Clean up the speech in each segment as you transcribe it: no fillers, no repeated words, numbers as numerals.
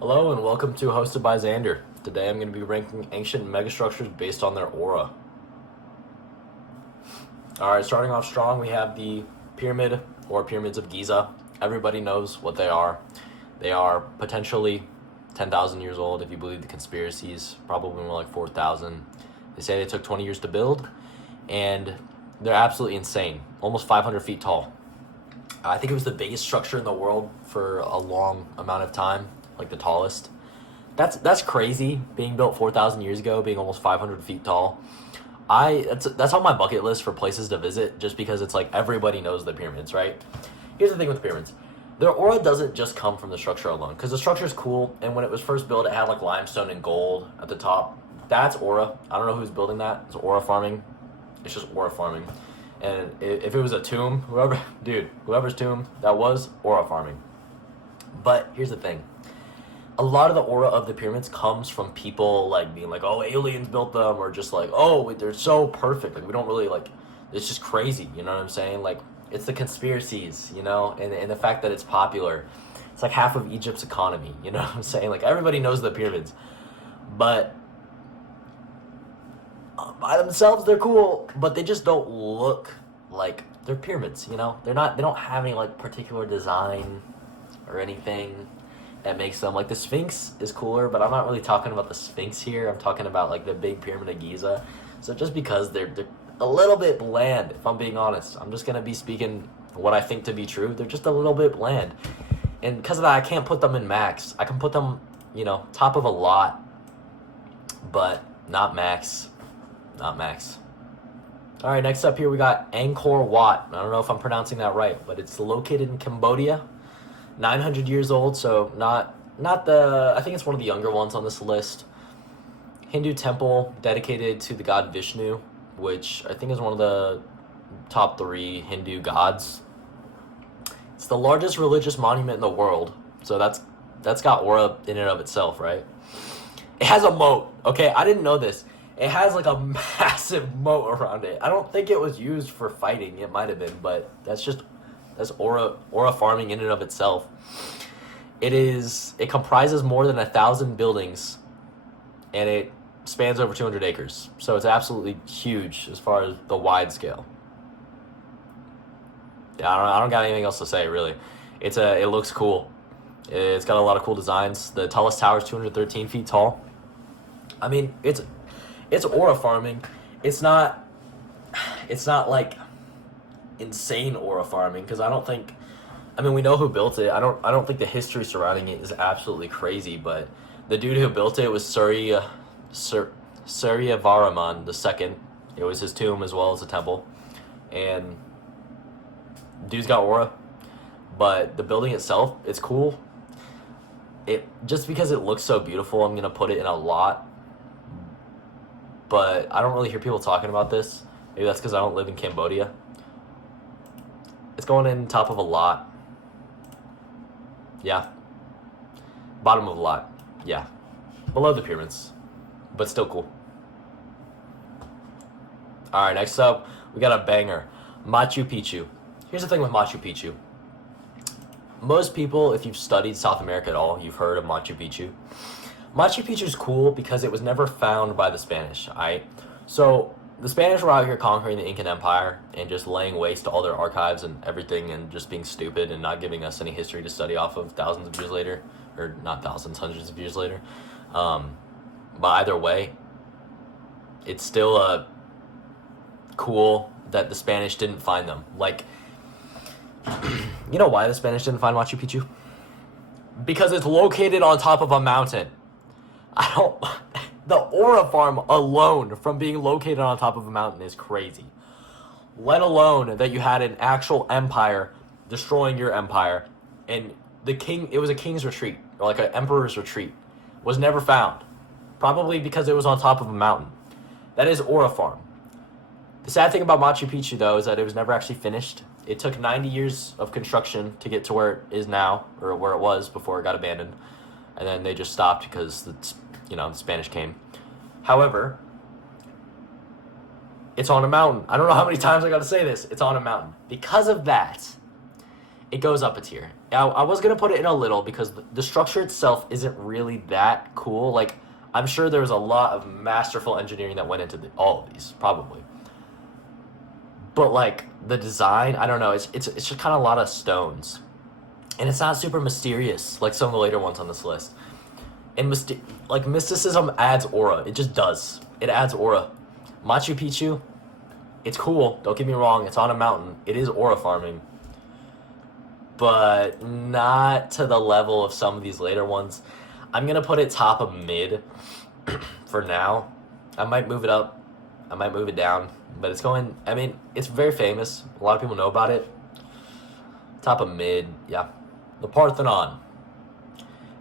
Hello and welcome to Hosted by Xander. Today I'm going to be ranking ancient megastructures based on their aura. Alright, starting off strong, we have the pyramid or pyramids of Giza. Everybody knows what they are. They are potentially 10,000 years old if you believe the conspiracies, probably more like 4,000. They say they took 20 years to build, and they're absolutely insane. Almost 500 feet tall. I think it was the biggest structure in the world for a long amount of time, like the tallest. That's crazy, being built 4,000 years ago, being almost 500 feet tall. That's on my bucket list for places to visit, just because it's like everybody knows the pyramids, right? Here's the thing with the pyramids. Their aura doesn't just come from the structure alone, because the structure is cool, and when it was first built, it had like limestone and gold at the top. That's aura. I don't know who's building that. It's aura farming. It's just aura farming. And if it was a tomb, whoever's tomb, that was aura farming. But here's the thing. A lot of the aura of the pyramids comes from people like being like, oh, aliens built them, or just like, oh, they're so perfect. Like, we don't really like, it's just crazy. You know what I'm saying? Like, it's the conspiracies, you know, and the fact that it's popular. It's like half of Egypt's economy. You know what I'm saying? Like, everybody knows the pyramids. But by themselves, they're cool, but they just don't look like they're pyramids, you know? They don't have any like particular design or anything that makes them like. The Sphinx is cooler, but I'm not really talking about the Sphinx here. I'm talking about like the big pyramid of Giza. So just because they're a little bit bland, if I'm being honest, I'm just gonna be speaking what I think to be true. They're just a little bit bland, and because of that, I can't put them in max. I can put them, you know, top of a lot, but not max. Not max. All right, next up here we got Angkor Wat. I don't know if I'm pronouncing that right, but it's located in Cambodia. 900 years old, so not the, I think it's one of the younger ones on this list. Hindu temple dedicated to the god Vishnu, which I think is one of the top 3 Hindu gods. It's the largest religious monument in the world, so that's got aura in and of itself, right? It has a moat, okay? I didn't know this. It has like a massive moat around it. I don't think it was used for fighting. It might have been, but that's aura farming in and of itself. It comprises more than 1,000 buildings, and it spans over 200 acres. So it's absolutely huge as far as the wide scale. Yeah, I don't got anything else to say really. It looks cool. It's got a lot of cool designs. The tallest tower is 213 feet tall. I mean, it's aura farming. It's not like insane aura farming, because we know who built it. I don't think the history surrounding it is absolutely crazy, but the dude who built it was Suryavarman II. It was his tomb as well as a temple, and dude's got aura. But the building itself, it's cool. It just because it looks so beautiful, I'm gonna put it in a lot. But I don't really hear people talking about this. Maybe that's because I don't live in Cambodia. It's going in top of a lot. Yeah. Bottom of a lot. Yeah. Below the pyramids. But still cool. Alright, next up, we got a banger. Machu Picchu. Here's the thing with Machu Picchu. Most people, if you've studied South America at all, you've heard of Machu Picchu. Machu Picchu is cool because it was never found by the Spanish, alright? So, the Spanish were out here conquering the Incan Empire and just laying waste to all their archives and everything, and just being stupid and not giving us any history to study off of thousands of years later. Or not thousands, hundreds of years later. But either way, it's still cool that the Spanish didn't find them. Like, you know why the Spanish didn't find Machu Picchu? Because it's located on top of a mountain. The aura farm alone from being located on top of a mountain is crazy. Let alone that you had an actual empire destroying your empire, and it was a king's retreat, or like an emperor's retreat, was never found. Probably because it was on top of a mountain. That is aura farm. The sad thing about Machu Picchu, though, is that it was never actually finished. It took 90 years of construction to get to where it is now, or where it was before it got abandoned. And then they just stopped because the Spanish came. However, it's on a mountain. I don't know how many times I got to say this. It's on a mountain. Because of that, it goes up a tier. I was gonna put it in a little because the structure itself isn't really that cool. Like, I'm sure there was a lot of masterful engineering that went into all of these, probably. But like the design, I don't know. It's just kind of a lot of stones, and it's not super mysterious like some of the later ones on this list. And like mysticism adds aura. It just does. It adds aura. Machu Picchu, it's cool. Don't get me wrong. It's on a mountain. It is aura farming, but not to the level of some of these later ones. I'm gonna put it top of mid for now. I might move it up. I might move it down, but it's going. I mean, it's very famous. A lot of people know about it. Top of mid, yeah. The Parthenon.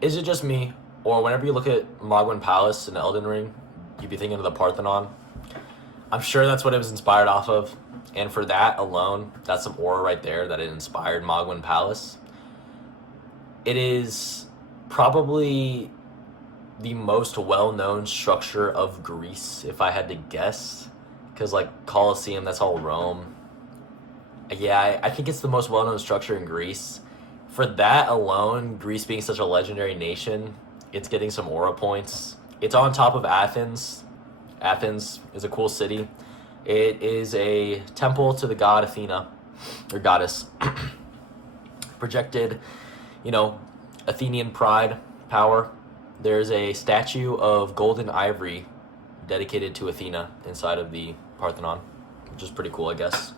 Is it just me, or whenever you look at Magwan Palace in Elden Ring, you'd be thinking of the Parthenon? I'm sure that's what it was inspired off of, and for that alone, that's some aura right there that it inspired Magwan Palace. It is probably the most well-known structure of Greece, if I had to guess, because like Colosseum, that's all Rome. Yeah, I think it's the most well-known structure in Greece. For that alone, Greece being such a legendary nation, it's getting some aura points. It's on top of Athens. Athens is a cool city. It is a temple to the god Athena, or goddess. Projected, Athenian pride, power. There's a statue of golden ivory dedicated to Athena inside of the Parthenon, which is pretty cool, I guess.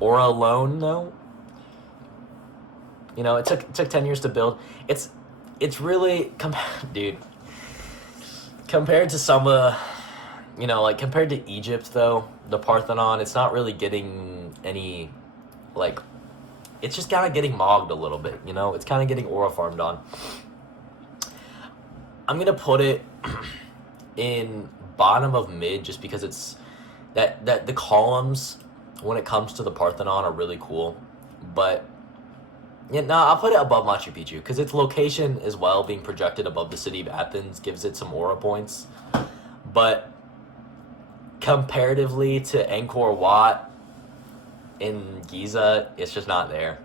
Aura alone, though, it took 10 years to build. It's really, dude, compared to some compared to Egypt, though, the Parthenon, it's not really getting any, it's just kind of getting mogged a little bit, It's kind of getting aura farmed on. I'm going to put it in bottom of mid just because it's, that the columns, when it comes to the Parthenon, are really cool. But, yeah, no, I'll put it above Machu Picchu because its location as well, being projected above the city of Athens, gives it some aura points. But comparatively to Angkor Wat in Giza, it's just not there.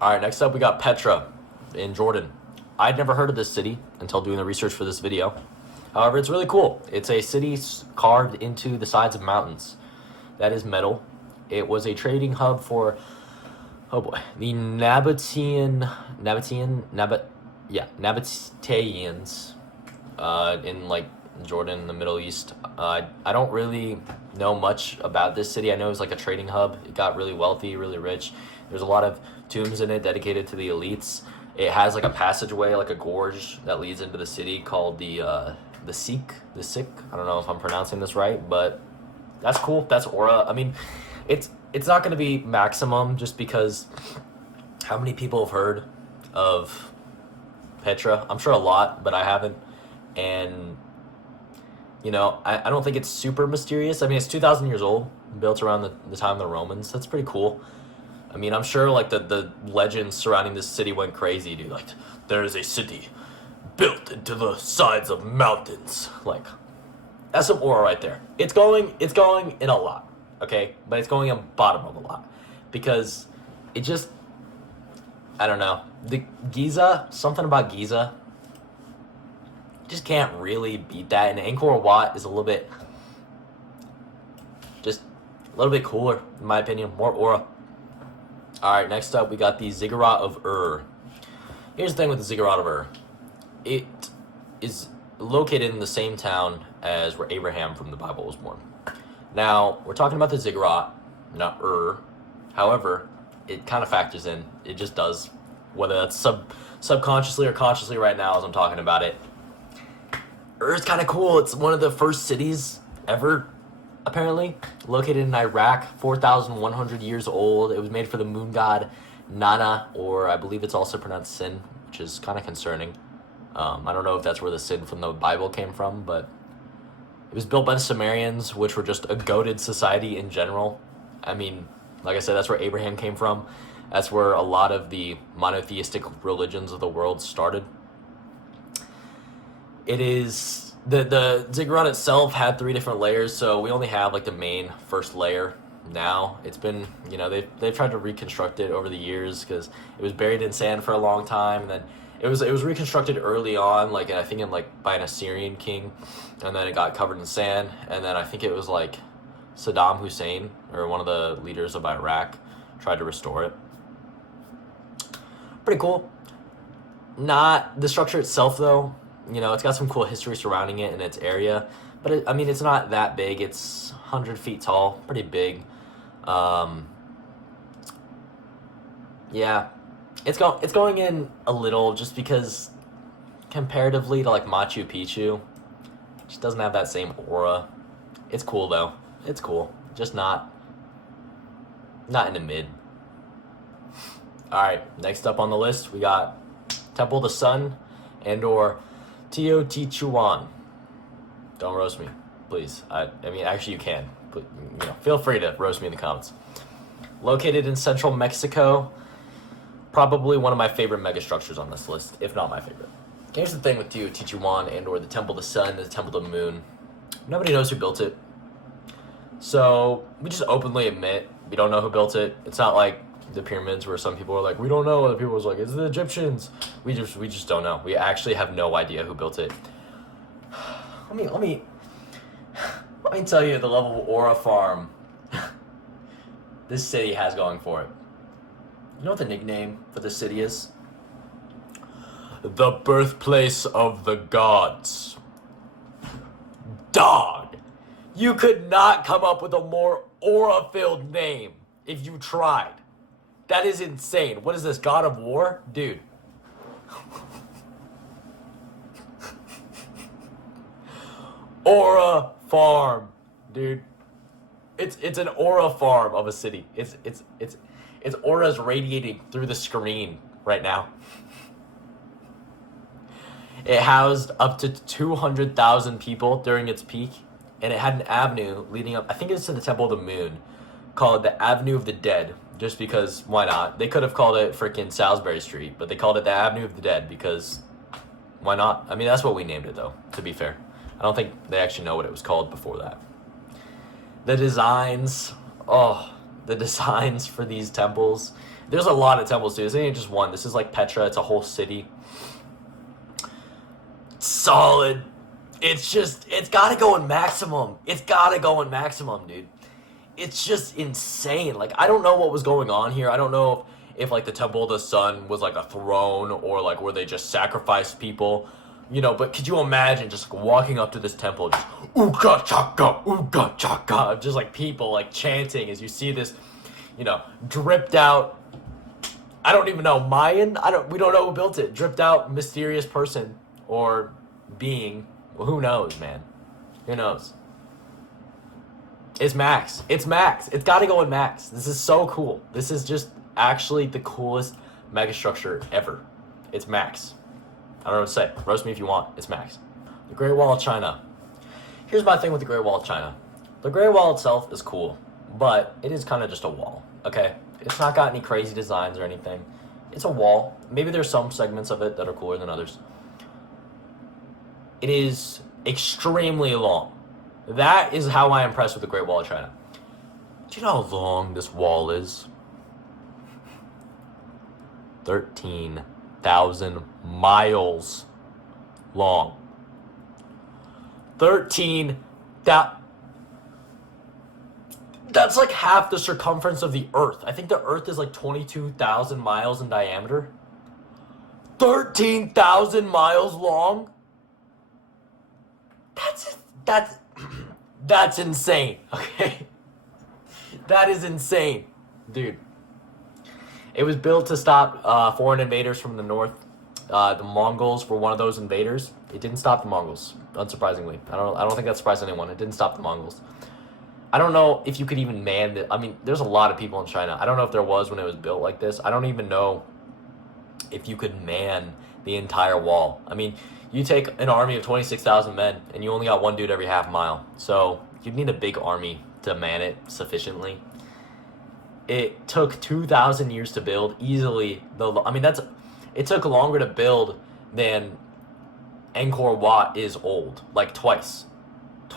All right, next up we got Petra in Jordan. I'd never heard of this city until doing the research for this video. However, it's really cool. It's a city carved into the sides of mountains. That is metal. It was a trading hub for, the Nabateans, in Jordan, in the Middle East. I don't really know much about this city. I know it was like a trading hub. It got really wealthy, really rich. There's a lot of tombs in it dedicated to the elites. It has like a passageway, like a gorge that leads into the city called the Sikh. I don't know if I'm pronouncing this right, but that's cool. That's aura. I mean, it's not going to be maximum just because how many people have heard of Petra? I'm sure a lot, but I haven't. And I don't think it's super mysterious. I mean, it's 2,000 years old, built around the time of the Romans. That's pretty cool. I mean, I'm sure the legends surrounding this city went crazy, dude. Like, there is a city built into the sides of mountains. Like, that's some aura right there. It's going in a lot, okay? But it's going in bottom of a lot. Because it just, I don't know. The Giza, something about Giza, just can't really beat that. And Angkor Wat is a little bit cooler, in my opinion. More aura. Alright, next up we got the Ziggurat of Ur. Here's the thing with the Ziggurat of Ur. It is located in the same town as where Abraham from the Bible was born. Now, we're talking about the Ziggurat, not Ur. However, it kind of factors in. It just does. Whether that's subconsciously or consciously right now as I'm talking about it. Ur is kind of cool. It's one of the first cities ever, apparently, located in Iraq, 4,100 years old. It was made for the moon god Nana, or I believe it's also pronounced Sin, which is kind of concerning. I don't know if that's where the Sin from the Bible came from, but it was built by the Sumerians, which were just a goated society in general. I mean, like I said, that's where Abraham came from. That's where a lot of the monotheistic religions of the world started. It is the ziggurat itself had 3 different layers, so we only have the main first layer, now. It's been, they've tried to reconstruct it over the years because it was buried in sand for a long time, and then it was reconstructed early on, like, I think by an Assyrian king, and then it got covered in sand, and then I think it was like Saddam Hussein, or one of the leaders of Iraq, tried to restore it. Pretty cool. Not the structure itself, though. It's got some cool history surrounding it in its area, but it's not that big. It's 100 feet tall, pretty big. Yeah, it's going in a little just because comparatively to like Machu Picchu, it just doesn't have that same aura. It's cool though. It's cool. Just not in the mid. All right, next up on the list, we got Temple of the Sun and or Teotihuacan. Don't roast me, please. Actually you can. But, feel free to roast me in the comments. Located in central Mexico, probably one of my favorite megastructures on this list, if not my favorite. Here's the thing with Teotihuacan and or the Temple of the Sun, the Temple of the Moon. Nobody knows who built it. So we just openly admit we don't know who built it. It's not like the pyramids where some people are like, we don't know. Other people was like, it's the Egyptians. We just don't know. We actually have no idea who built it. Let me tell you the level of aura farm this city has going for it. You know what the nickname for this city is? The birthplace of the gods. Dog! You could not come up with a more aura-filled name if you tried. That is insane. What is this, God of War? Dude. Aura farm, dude. It's an aura farm of a city. It's auras radiating through the screen right now. It housed up to 200,000 people during its peak, and it had an avenue leading up, I think it's to the Temple of the Moon, called the Avenue of the Dead, just because, why not? They could have called it freaking Salisbury Street, but they called it the Avenue of the Dead because, why not? That's what we named it, though, to be fair. I don't think they actually know what it was called before that. The designs for these temples. There's a lot of temples, too. This ain't just one. This is like Petra. It's a whole city. Solid. It's gotta go in maximum. It's gotta go in maximum, dude. It's just insane. Like, I don't know what was going on here. I don't know if like the Temple of the Sun was like a throne or like where they just sacrificed people, but could you imagine just like, walking up to this temple, just ooga chaka, just like people like chanting as you see this, dripped out, I don't even know, Mayan? We don't know who built it. Dripped out mysterious person or being. Well, who knows, man? Who knows? It's max. It's max. It's got to go in max. This is so cool. This is just actually the coolest megastructure ever. It's max. I don't know what to say. Roast me if you want. It's max. The Great Wall of China. Here's my thing with the Great Wall of China. The Great Wall itself is cool, but it is kind of just a wall, okay? It's not got any crazy designs or anything. It's a wall. Maybe there's some segments of it that are cooler than others. It is extremely long. That is how I'm impressed with the Great Wall of China. Do you know how long this wall is? 13,000 miles long. 13,000. That's like half the circumference of the Earth. I think the Earth is like 22,000 miles in diameter. 13,000 miles long? That's insane, okay? That is insane, dude. It was built to stop foreign invaders from the north. The Mongols were one of those invaders. It didn't stop the Mongols, unsurprisingly. I don't think that surprised anyone. It didn't stop the Mongols. I don't know if you could even man it. There's a lot of people in China. I don't know if there was when it was built like this. I don't even know if you could man the entire wall. You take an army of 26,000 men, and you only got one dude every half mile. So you'd need a big army to man it sufficiently. It took 2,000 years to build easily. It took longer to build than Angkor Wat is old, like twice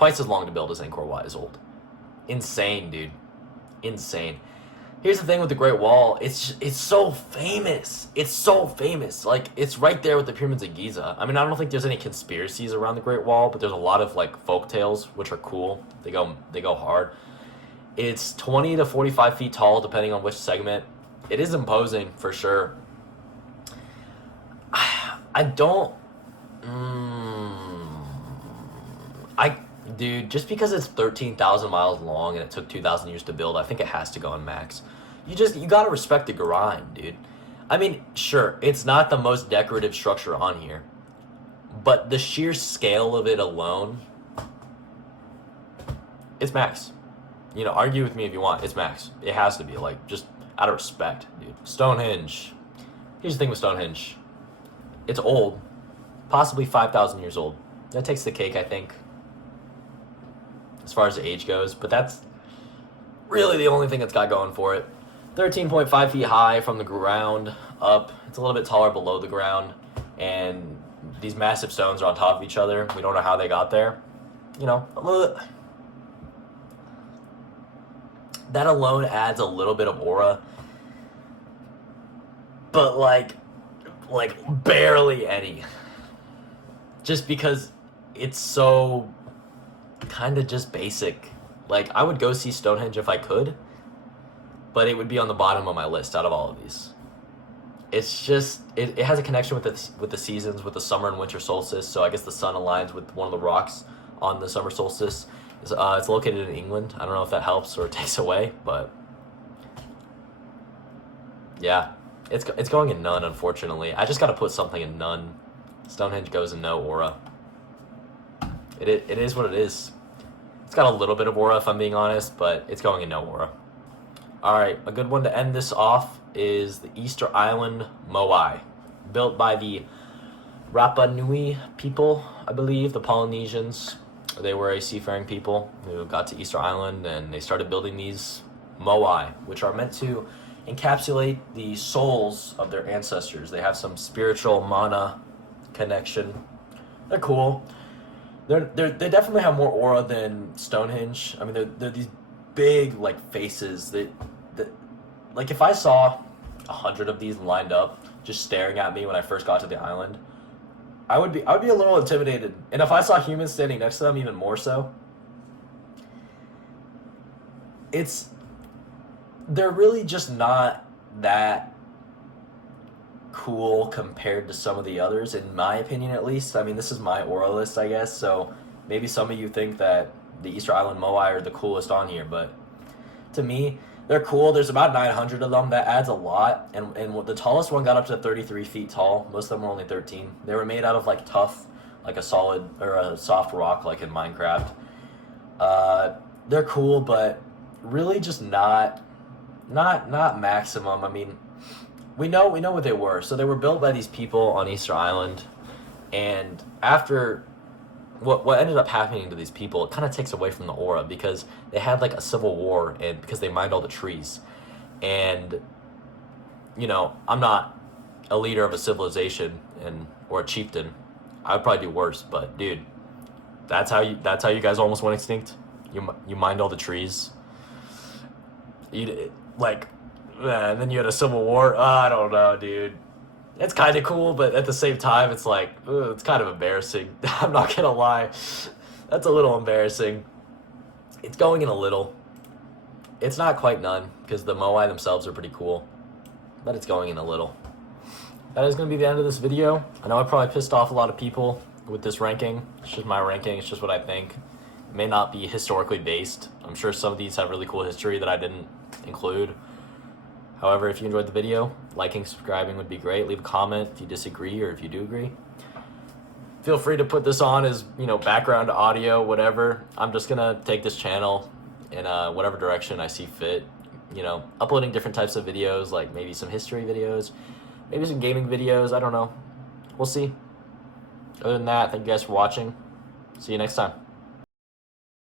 as long to build as Angkor Wat is old. Insane, dude. insane. Here's the thing with the Great Wall. It's so famous. It's so famous. Like, it's right there with the pyramids of Giza. I mean, I don't think there's any conspiracies around the Great Wall, but there's a lot of like folk tales which are cool. They go hard. It's 20 to 45 feet tall depending on which segment. It is imposing for sure. I don't Dude, just because it's 13,000 miles long and it took 2,000 years to build, I think it has to go on max. You gotta respect the grind, dude. I mean, sure, it's not the most decorative structure on here, but the sheer scale of it alone, it's max. You know, argue with me if you want, it's max. It has to be, like, just out of respect, dude. Stonehenge. Here's the thing with Stonehenge. It's old, possibly 5,000 years old. That takes the cake, I think, as far as the age goes, but that's really the only thing it's got going for it. 13.5 feet high from the ground up. It's a little bit taller below the ground, and these massive stones are on top of each other. We don't know how they got there. You know, that alone adds a little bit of aura, but like barely any. Just because it's so kind of just basic. Like, I would go see Stonehenge if I could, but it would be on the bottom of my list out of all of these. It's just, it has a connection with the seasons, with the summer and winter solstice, so I guess the sun aligns with one of the rocks on the summer solstice. It's located in England. I don't know if that helps or takes away, but yeah, it's going in none, unfortunately. I just got to put something in none. Stonehenge goes in no aura. It is what it is. It's got a little bit of aura, if I'm being honest, but it's going in no aura. Alright, a good one to end this off is the Easter Island Moai. Built by the Rapa Nui people, I believe, the Polynesians. They were a seafaring people who got to Easter Island, and they started building these Moai, which are meant to encapsulate the souls of their ancestors. They have some spiritual mana connection. They're cool. They definitely have more aura than Stonehenge. I mean, they're these big like faces that like, if I saw 100 of these lined up just staring at me when I first got to the island, I would be a little intimidated. And if I saw humans standing next to them, even more so. They're really just not that cool compared to some of the others, in my opinion at least. I mean, this is my aura list, I guess, so maybe some of you think that the Easter Island Moai are the coolest on here, but to me, they're cool. There's about 900 of them. That adds a lot, and the tallest one got up to 33 feet tall. Most of them were only 13. They were made out of like tough, like a solid or a soft rock, like in Minecraft. They're cool, but really just not maximum. I mean, we know what they were. So they were built by these people on Easter Island, and after what ended up happening to these people, it kind of takes away from the aura, because they had like a civil war, and because they mined all the trees. And you know, I'm not a leader of a civilization or a chieftain. I would probably do worse, but dude, that's how you guys almost went extinct. You mined all the trees. And then you had a civil war. I don't know, dude. It's kind of cool, but at the same time, it's like, it's kind of embarrassing. I'm not gonna lie. That's a little embarrassing. It's going in a little. It's not quite none, because the Moai themselves are pretty cool, but it's going in a little. That is going to be the end of this video. I know I probably pissed off a lot of people with this ranking. It's just my ranking. It's just what I think. It may not be historically based. I'm sure some of these have really cool history that I didn't include. However, if you enjoyed the video, liking, subscribing would be great. Leave a comment if you disagree or if you do agree. Feel free to put this on as, background audio, whatever. I'm just going to take this channel in whatever direction I see fit. Uploading different types of videos, like maybe some history videos, maybe some gaming videos. I don't know. We'll see. Other than that, thank you guys for watching. See you next time.